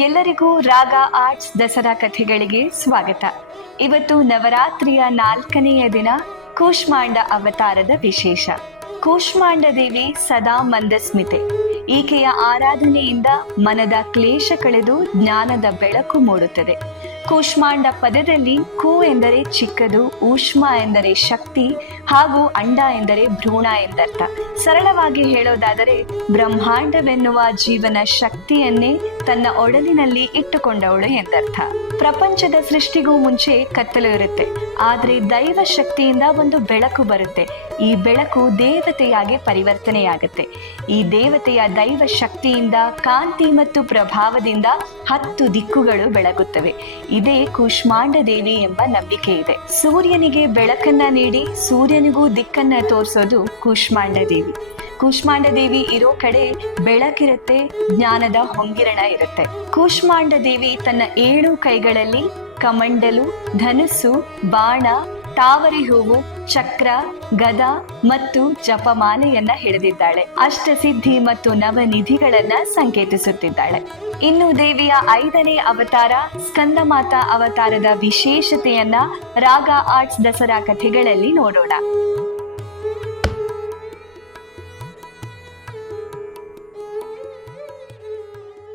ಎಲ್ಲರಿಗೂ ರಾಗ ಆರ್ಟ್ಸ್ ದಸರಾ ಕಥೆಗಳಿಗೆ ಸ್ವಾಗತ. ಇವತ್ತು ನವರಾತ್ರಿಯ 4ನೆಯ ದಿನ ಕೂಷ್ಮಾಂಡ ಅವತಾರದ ವಿಶೇಷ. ಕೂಷ್ಮಾಂಡ ದೇವಿ ಸದಾ ಮಂದಸ್ಮಿತೆ. ಈಕೆಯ ಆರಾಧನೆಯಿಂದ ಮನದ ಕ್ಲೇಶ ಕಳೆದು ಜ್ಞಾನದ ಬೆಳಕು ಮೂಡುತ್ತದೆ. ಕೂಷ್ಮಾಂಡ ಪದದಲ್ಲಿ ಕು ಎಂದರೆ ಚಿಕ್ಕದು, ಊಷ್ಮ ಎಂದರೆ ಶಕ್ತಿ ಹಾಗೂ ಅಂಡ ಎಂದರೆ ಭ್ರೂಣ ಎಂದರ್ಥ. ಸರಳವಾಗಿ ಹೇಳೋದಾದರೆ ಬ್ರಹ್ಮಾಂಡವೆನ್ನುವ ಜೀವನ ಶಕ್ತಿಯನ್ನೇ ತನ್ನ ಒಡಲಿನಲ್ಲಿ ಇಟ್ಟುಕೊಂಡವಳು ಎಂದರ್ಥ. ಪ್ರಪಂಚದ ಸೃಷ್ಟಿಗೂ ಮುಂಚೆ ಕತ್ತಲು ಇರುತ್ತೆ, ಆದ್ರೆ ದೈವ ಶಕ್ತಿಯಿಂದ ಒಂದು ಬೆಳಕು ಬರುತ್ತೆ. ಈ ಬೆಳಕು ದೇವತೆಯಾಗಿ ಪರಿವರ್ತನೆಯಾಗುತ್ತೆ. ಈ ದೇವತೆಯ ದೈವ ಶಕ್ತಿಯಿಂದ, ಕಾಂತಿ ಮತ್ತು ಪ್ರಭಾವದಿಂದ 10 ದಿಕ್ಕುಗಳು ಬೆಳಗುತ್ತವೆ. ಇದೇ ಕೂಷ್ಮಾಂಡ ದೇವಿ ಎಂಬ ನಂಬಿಕೆ ಇದೆ. ಸೂರ್ಯನಿಗೆ ಬೆಳಕನ್ನ ನೀಡಿ ಸೂರ್ಯನಿಗೂ ದಿಕ್ಕನ್ನ ತೋರಿಸೋದು ಕೂಷ್ಮಾಂಡ ದೇವಿ. ಕೂಷ್ಮಾಂಡ ದೇವಿ ಇರೋ ಕಡೆ ಬೆಳಕಿರುತ್ತೆ, ಜ್ಞಾನದ ಹೊಂಗಿರಣ ಇರುತ್ತೆ. ಕೂಷ್ಮಾಂಡ ದೇವಿ ತನ್ನ 7 ಕೈಗಳಲ್ಲಿ ಕಮಂಡಲು, ಧನುಸ್ಸು, ಬಾಣ, ತಾವರೆ ಹೂವು, ಚಕ್ರ, ಗದ ಮತ್ತು ಜಪಮಾಲೆಯನ್ನ ಹಿಡಿದಿದ್ದಾಳೆ. ಅಷ್ಟಸಿದ್ಧಿ ಮತ್ತು ನವನಿಧಿಗಳನ್ನ ಸಂಕೇತಿಸುತ್ತಿದ್ದಾಳೆ. ಇನ್ನು ದೇವಿಯ 5ನೇ ಅವತಾರ ಸ್ಕಂದಮಾತಾ ಅವತಾರದ ವಿಶೇಷತೆಯನ್ನ ರಾಗ ಆರ್ಟ್ಸ್ ದಸರಾ ಕಥೆಗಳಲ್ಲಿ ನೋಡೋಣ.